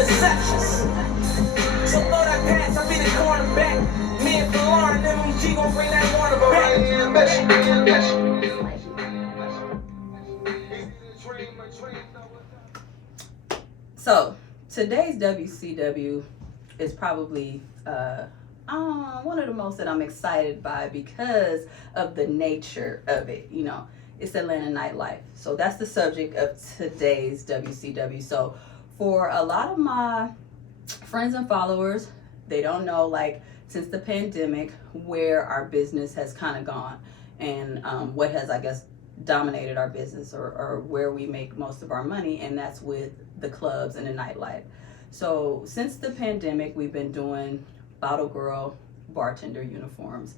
interceptions. So throw that pass, I'll be the cornerback. Me and Falar and MMG gon' bring that water back. So today's WCW is probably one of the most that I'm excited by because of the nature of it. You know, it's Atlanta nightlife. So that's the subject of today's WCW. So for a lot of my friends and followers, they don't know, like, since the pandemic, where our business has kind of gone and what has, I guess, dominated our business or where we make most of our money, and that's with the clubs and the nightlife. So since the pandemic, we've been doing bottle girl bartender uniforms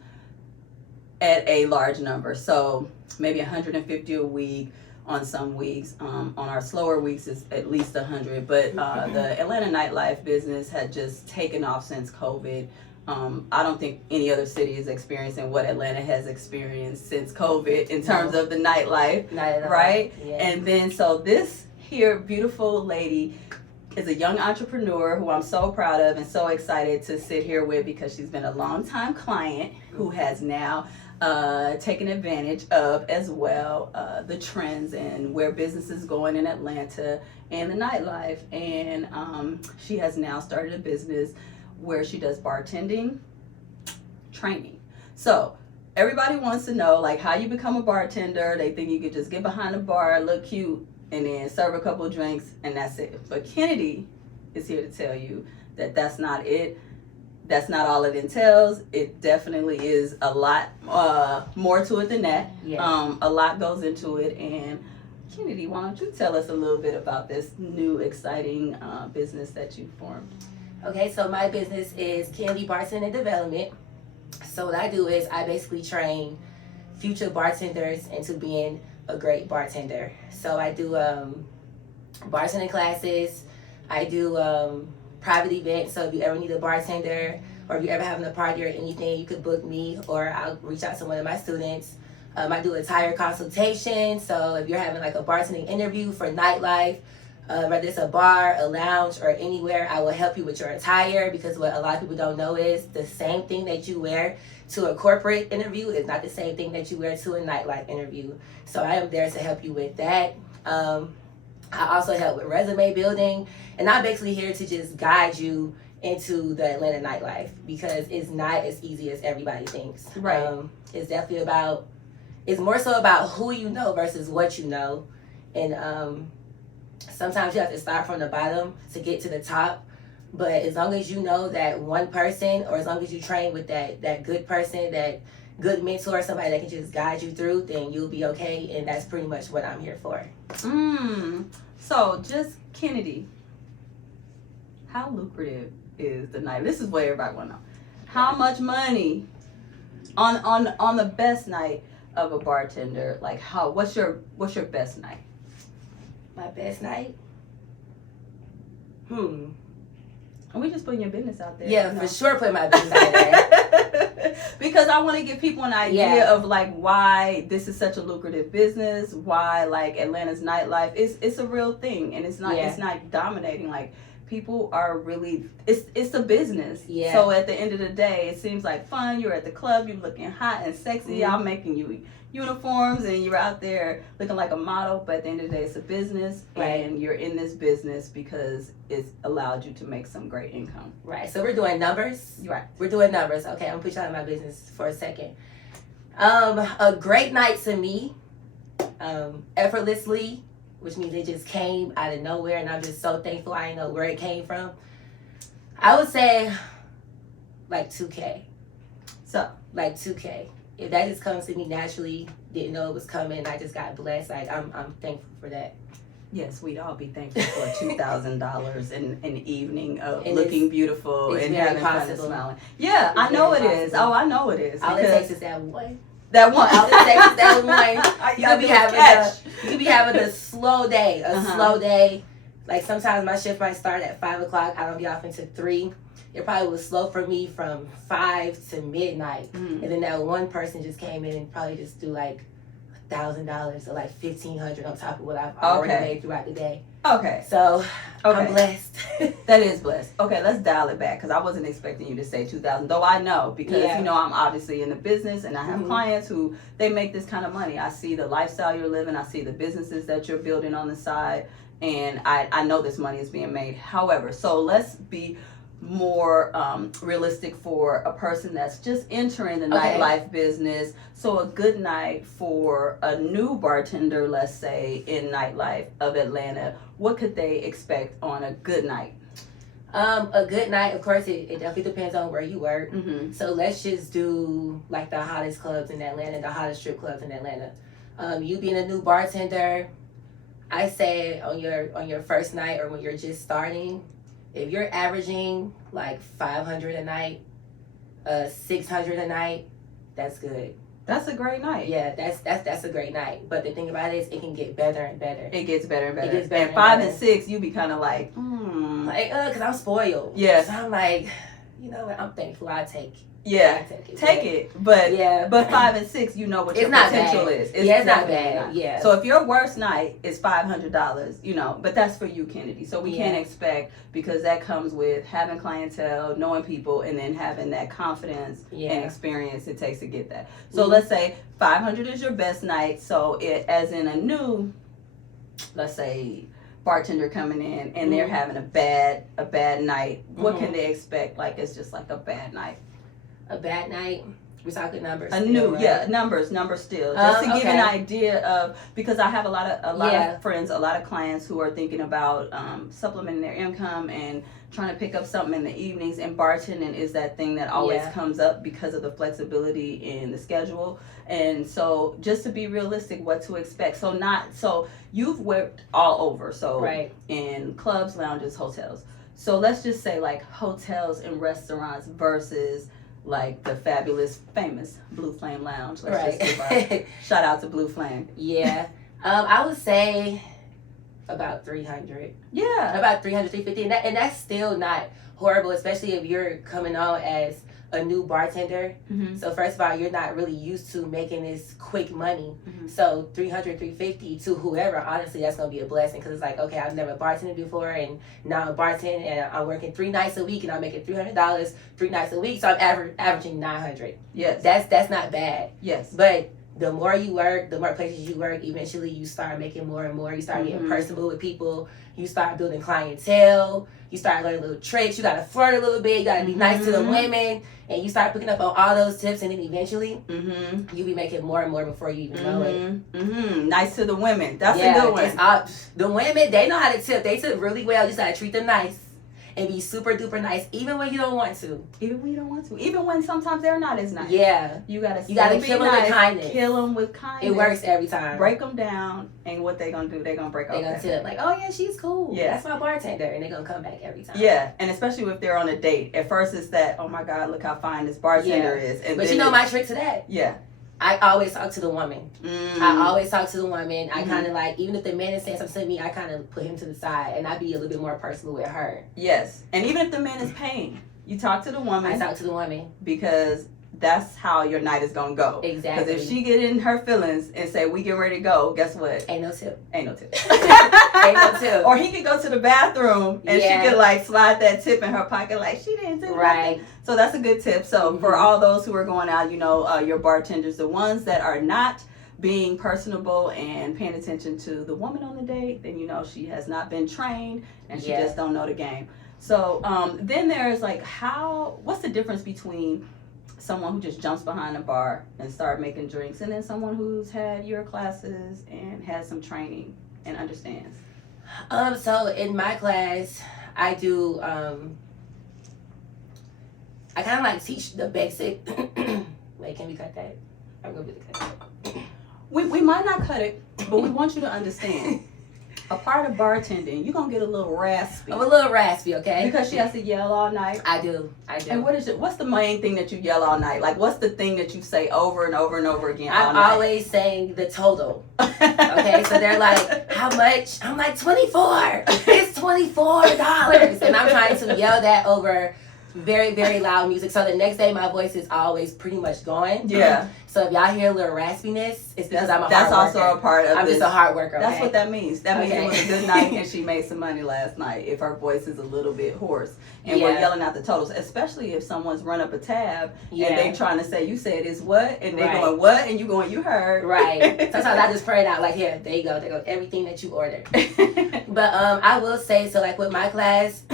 at a large number. So maybe 150 a week on some weeks. On our slower weeks, it's at least 100. But the Atlanta nightlife business had just taken off since COVID. I don't think any other city is experiencing what Atlanta has experienced since COVID in terms of the nightlife, right? Yeah. And then so this here beautiful lady is a young entrepreneur who I'm so proud of and so excited to sit here with, because she's been a long-time client who has now taken advantage of as well the trends and where business is going in Atlanta and the nightlife. And she has now started a business where she does bartending training. So everybody wants to know, like, how you become a bartender. They think you could just get behind the bar, look cute, and then serve a couple of drinks, and that's it. But Kennedy is here to tell you that that's not it. That's not all it entails. It definitely is a lot more to it than that. Yeah. A lot goes into it. And Kennedy, why don't you tell us a little bit about this new exciting business that you formed? Okay, so my business is Kennedy Bartending Development. So what I do is I basically train future bartenders into being a great bartender. So I do bartending classes. I do private events. So if you ever need a bartender, or if you're ever having a party or anything, you could book me, or I'll reach out to one of my students. I do attire consultation. So if you're having like a bartending interview for nightlife, whether it's a bar, a lounge, or anywhere, I will help you with your attire, because what a lot of people don't know is the same thing that you wear to a corporate interview is not the same thing that you wear to a nightlife interview. So I am there to help you with that. I also help with resume building, and I'm basically here to just guide you into the Atlanta nightlife, because it's not as easy as everybody thinks. Right. It's definitely it's more so about who you know versus what you know. And sometimes you have to start from the bottom to get to the top. But as long as you know that one person, or as long as you train with that good person, that good mentor, somebody that can just guide you through, then you'll be okay. And that's pretty much what I'm here for. So just Kennedy, how lucrative is the night? This is what everybody want to know. How much money on the best night of a bartender? Like, what's your best night? My best night? And we just putting your business out there. Yeah, for sure, put my business out there. Because I want to give people an idea of like why this is such a lucrative business, why like Atlanta's nightlife it's a real thing, and it's not dominating. Like, people are really, it's a business. Yeah. So at the end of the day, it seems like fun. You're at the club, you're looking hot and sexy. Y'all making you uniforms, and you're out there looking like a model. But at the end of the day, it's a business, and you're in this business because it's allowed you to make some great income. Right. So we're doing numbers. Right. We're doing numbers. Okay, I'm gonna put y'all in my business for a second. A great night to me, effortlessly, which means it just came out of nowhere, and I'm just so thankful. I didn't know where it came from. I would say like 2K. So like 2K. If that just comes to me naturally, didn't know it was coming, I just got blessed. Like, I'm thankful for that. Yes, we'd all be thankful for $2,000 in an evening of looking beautiful and having fun and smiling. Yeah, I know it is. Oh, I know it is. All it takes is that one. That one. All it takes is that one. You could be having a slow day. Slow day. Like, sometimes my shift might start at 5 o'clock. I don't be off until 3. It probably was slow for me from 5 to midnight. And then that one person just came in and probably just do like $1,000 or like $1,500 on top of what I've already made throughout the day. Okay. So Okay. I'm blessed. That is blessed. Okay, let's dial it back because I wasn't expecting you to say 2,000. Though I know because Yeah. you know I'm obviously in the business and I have Mhm. clients who they make this kind of money. I see the lifestyle you're living. I see the businesses that you're building on the side, and I know this money is being made. However, so let's be more realistic for a person that's just entering the Okay. nightlife business. So a good night for a new bartender, let's say in nightlife of Atlanta, what could they expect on a good night? A good night, of course, it definitely depends on where you work. Mm-hmm. So let's just do like the hottest clubs in Atlanta, the hottest strip clubs in Atlanta. You being a new bartender, I say on your first night or when you're just starting, if you're averaging like 500 a night, 600 a night, that's good. That's a great night. Yeah, that's a great night. But the thing about it is, it can get better and better. It gets better and better. It gets better and 5 better. and 6, you be kind of like, Like, cause I'm spoiled. Yes. So I'm like, you know what? I'm thankful. I take. yeah, take it. But Yeah. but 5 and 6, you know what your It's not potential bad. is. It's not definitely bad. not. Yeah. So if your worst night is $500, you know, but that's for you, Kennedy. So we can't expect because that comes with having clientele, knowing people, and then having that confidence and experience it takes to get that. So let's say 500 is your best night. So it as in a new, let's say, bartender coming in and they're having a bad night. What can they expect? Like it's just like a bad night. A bad night. We're talking numbers. A still, new, right? yeah, numbers still. Just to give Okay. an idea of, because I have a lot Yeah. of friends, a lot of clients who are thinking about supplementing their income and trying to pick up something in the evenings, and bartending is that thing that always comes up because of the flexibility in the schedule. And so just to be realistic, what to expect. So you've worked all over, so Right. in clubs, lounges, hotels. So let's just say like hotels and restaurants versus like the fabulous, famous Blue Flame Lounge. Let's just give our shout out to Blue Flame. Yeah. I would say about 300. Yeah. About 300, 350. And that's still not horrible, especially if you're coming on as a new bartender. Mm-hmm. So first of all, you're not really used to making this quick money. Mm-hmm. So 300, 350 to whoever, honestly, that's going to be a blessing because it's like, okay, I've never bartended before and now I'm bartending and I'm working 3 nights a week and I'm making $300 3 nights a week. So I'm averaging 900. Yes. That's not bad. Yes. But the more you work, the more places you work, eventually you start making more and more. You start getting personable with people. You start building clientele. You start learning little tricks. You got to flirt a little bit. You got to be nice to the women. And you start picking up on all those tips. And then eventually, you'll be making more and more before you even know it. Nice to the women. That's a good one. The women, they know how to tip. They tip really well. You just got to treat them nice. And be super duper nice, even when you don't want to. Even when you don't want to. Even when sometimes they're not as nice. Yeah. You gotta kill them with kindness. Kill them with kindness. It works every time. Break them down, and what they gonna do? They gonna break off. They gonna tip like, oh yeah, she's cool. Yeah. That's my bartender, and they gonna come back every time. Yeah, and especially if they're on a date. At first, it's that, oh my God, look how fine this bartender is. And but then you know my trick to that. Yeah. I always talk to the woman. I always talk to the woman. I kind of like, even if the man is saying something to me, I kind of put him to the side and I be a little bit more personal with her. Yes. And even if the man is paying, you talk to the woman. I talk to the woman. Because that's how your night is going to go. Exactly. Because if she get in her feelings and say, we get ready to go, guess what? Ain't no tip. Ain't no tip. Ain't no tip. Or he could go to the bathroom and she could like slide that tip in her pocket like she didn't do right. nothing. So that's a good tip. So for all those who are going out, you know, your bartenders, the ones that are not being personable and paying attention to the woman on the date, then you know she has not been trained and she just don't know the game. So then there's like what's the difference between someone who just jumps behind a bar and start making drinks and then someone who's had your classes and has some training and understands? So in my class, I do I kind of like teach the basic. Wait, can we cut that? I'm gonna be able to cut that. We might not cut it, but we want you to understand. A part of bartending, you're gonna get a little raspy. I'm a little raspy, okay? Because she has to yell all night. I do. And what's the main thing that you yell all night? Like, what's the thing that you say over and over and over again? I'm always saying the total. Okay, so they're like, how much? I'm like, $24. It's $24, and I'm trying to yell that over very, very loud music. So the next day, my voice is always pretty much gone. Yeah. So if y'all hear a little raspiness, it's because I'm a hard That's also worker. a part of I'm this. just a hard worker. Okay? That's what that means. That means Okay. it was a good night and she made some money last night if her voice is a little bit hoarse. And we're Yeah. yelling out the totals, especially if someone's run up a tab Yeah. and they trying to say, you said it's what? And they Right. going, what? And you going, you heard. Right. Sometimes I just pray it out like, here, there you go. There go everything that you ordered. But I will say, so like with my class,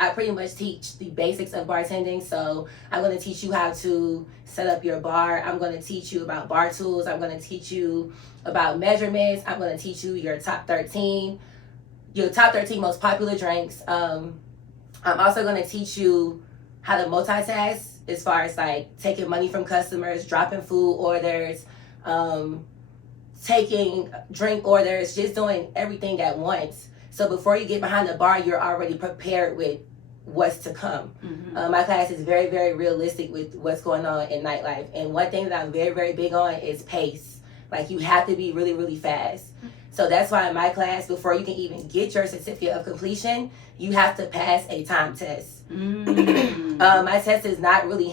I pretty much teach the basics of bartending. So I'm going to teach you how to set up your bar. I'm going to teach you about bar tools. I'm going to teach you about measurements. I'm going to teach you your top 13 most popular drinks. I'm also going to teach you how to multitask as far as like taking money from customers, dropping food orders, taking drink orders, just doing everything at once. So before you get behind the bar, you're already prepared with what's to come. Mm-hmm. My class is very, very realistic with what's going on in nightlife. And one thing that I'm very, very big on is pace. Like you have to be really, really fast. So that's why in my class, before you can even get your certificate of completion, you have to pass a time test. My test is not really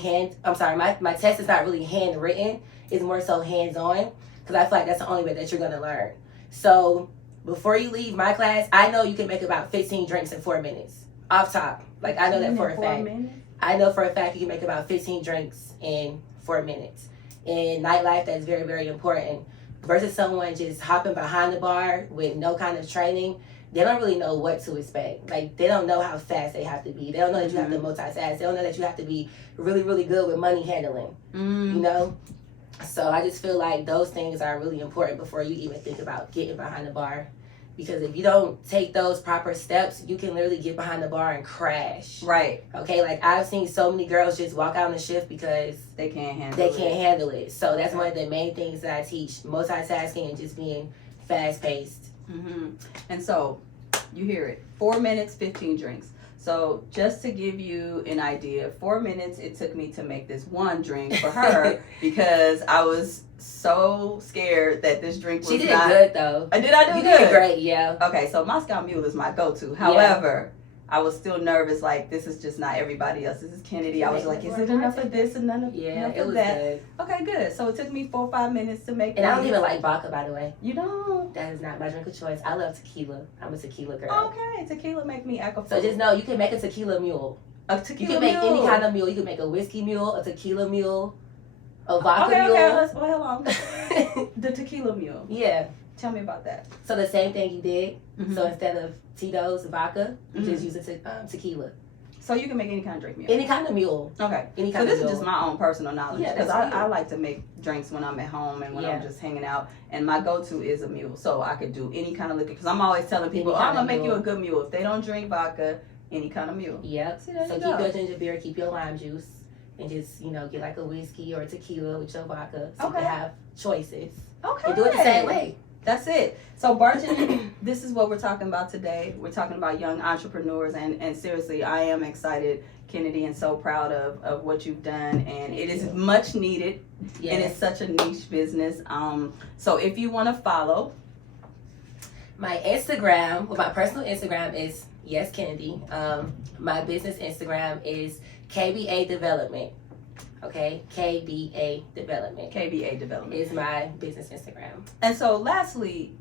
my test is not really handwritten. It's more so hands-on because I feel like that's the only way that you're going to learn. So before you leave my class, I know you can make about 15 drinks in 4 minutes. Off top. Like I know that for a fact. I know for a fact you can make about 15 drinks in 4 minutes. In nightlife, that's very, very important. Versus someone just hopping behind the bar with no kind of training, they don't really know what to expect. Like they don't know how fast they have to be. They don't know that you have to multitask. They don't know that you have to be really, really good with money handling. You know? So I just feel like those things are really important before you even think about getting behind the bar. Because if you don't take those proper steps, you can literally get behind the bar and crash. Right. Okay, like I've seen so many girls just walk out on the shift because they can't handle it. So that's one of the main things that I teach: multitasking and just being fast paced. And so you hear it: 4 minutes, 15 drinks. So just to give you an idea, 4 minutes it took me to make this one drink for her because I was so scared that this drink was She did not good though. I do you good. Did great, yeah. Okay, so Moscow Mule is my go-to. However, I was still nervous. Like this is just not everybody else. This is Kennedy. I was like, is it enough of this and enough it of was that? Good. Okay, good. So it took me 4 or 5 minutes to make. And I don't even like vodka, by the way. You don't? That is not my drink of choice. I love tequila. I'm a tequila girl. Okay, tequila make me act a fool. So just know you can make a tequila mule. A tequila You can make mule. any kind of mule. You can make a whiskey mule, a tequila mule, a vodka mule. Okay, hold on. The tequila mule. Yeah. Tell me about that. So the same thing you did. So instead of Tito's vodka, you just use tequila. So you can make any kind of drink mule. Any kind of mule. Okay. Any So kind this of is mule. just my own personal knowledge because that's I like to make drinks when I'm at home and when I'm just hanging out. And my go-to is a mule. So I could do any kind of liquor because I'm always telling people, I'm gonna make you a good mule. If they don't drink vodka, any kind of mule. Yep. See, there So you keep go. your ginger beer, keep your lime juice, and just get like a whiskey or a tequila with your vodka, so you can have choices. Okay. And do it the same way. That's it. So bartending, this is what we're talking about today. We're talking about young entrepreneurs, and seriously, I am excited, Kennedy, and so proud of what you've done, and it is much needed, and it's such a niche business. So if you want to follow, my Instagram, my personal Instagram is Yes Kennedy. My business Instagram is KBA Development. Okay, KBA Development. KBA Development is my business Instagram. And so lastly,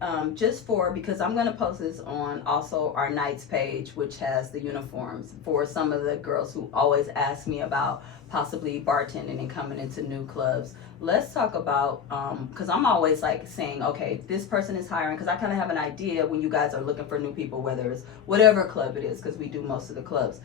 because I'm going to post this on also our Nights page, which has the uniforms for some of the girls who always ask me about possibly bartending and coming into new clubs. Let's talk about, because I'm always like saying, okay, this person is hiring, because I kind of have an idea when you guys are looking for new people, whether it's whatever club it is, because we do most of the clubs.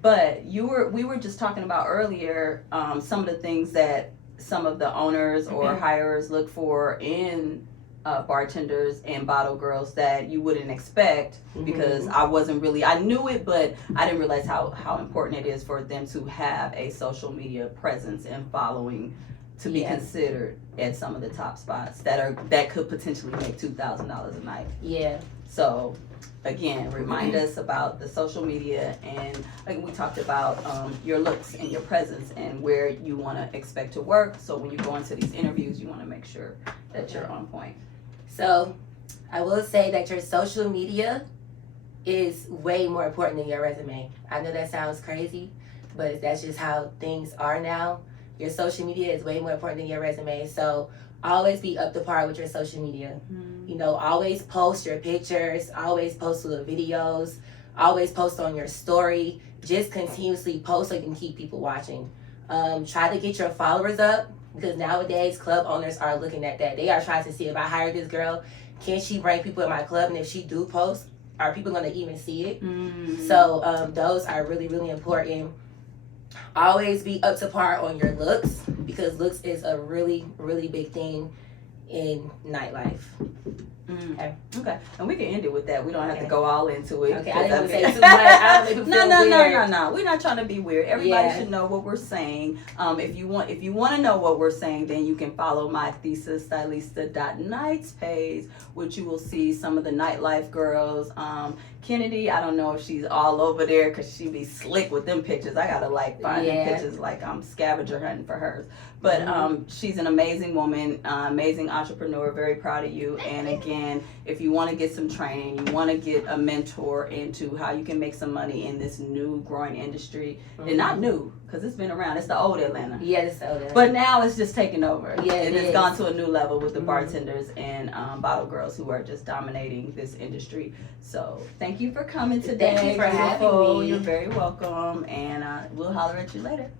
But we were just talking about earlier some of the things that some of the owners or hirers look for in bartenders and bottle girls that you wouldn't expect, because I knew it, but I didn't realize how important it is for them to have a social media presence and following to be considered at some of the top spots that could potentially make $2,000 a night. Yeah. So again, remind us about the social media, and like we talked about your looks and your presence and where you want to expect to work. So when you go into these interviews, you want to make sure that you're on point. So I will say that your social media is way more important than your resume. I know that sounds crazy, but that's just how things are now. Your social media is way more important than your resume. So always be up to par with your social media. You know, always post your pictures, always post little videos, always post on your story. Just continuously post so you can keep people watching. Try to get your followers up, because nowadays club owners are looking at that. They are trying to see, if I hire this girl, can she bring people in my club? And if she do post, are people going to even see it? So those are really, really important. Always be up to par on your looks, because looks is a really, really big thing in nightlife. Okay, and we can end it with that. We don't have to go all into it. Okay, I didn't say too much. I don't make people feel weird. No. We're not trying to be weird. Everybody should know what we're saying. If you want to know what we're saying, then you can follow my thesisstylista.nights page, which you will see some of the nightlife girls. Kennedy, I don't know if she's all over there because she be slick with them pictures. I gotta find them pictures, I'm scavenger hunting for hers. But she's an amazing woman, amazing entrepreneur. Very proud of you. And again, if you want to get some training, you want to get a mentor into how you can make some money in this new growing industry, and not new, because it's been around. It's the old Atlanta. Yeah, it's the old Atlanta. But now it's just taking over. Yeah, and it's gone to a new level with the bartenders and bottle girls who are just dominating this industry. So thank you for coming today. Thank you for having me. You're very welcome, and we'll holler at you later.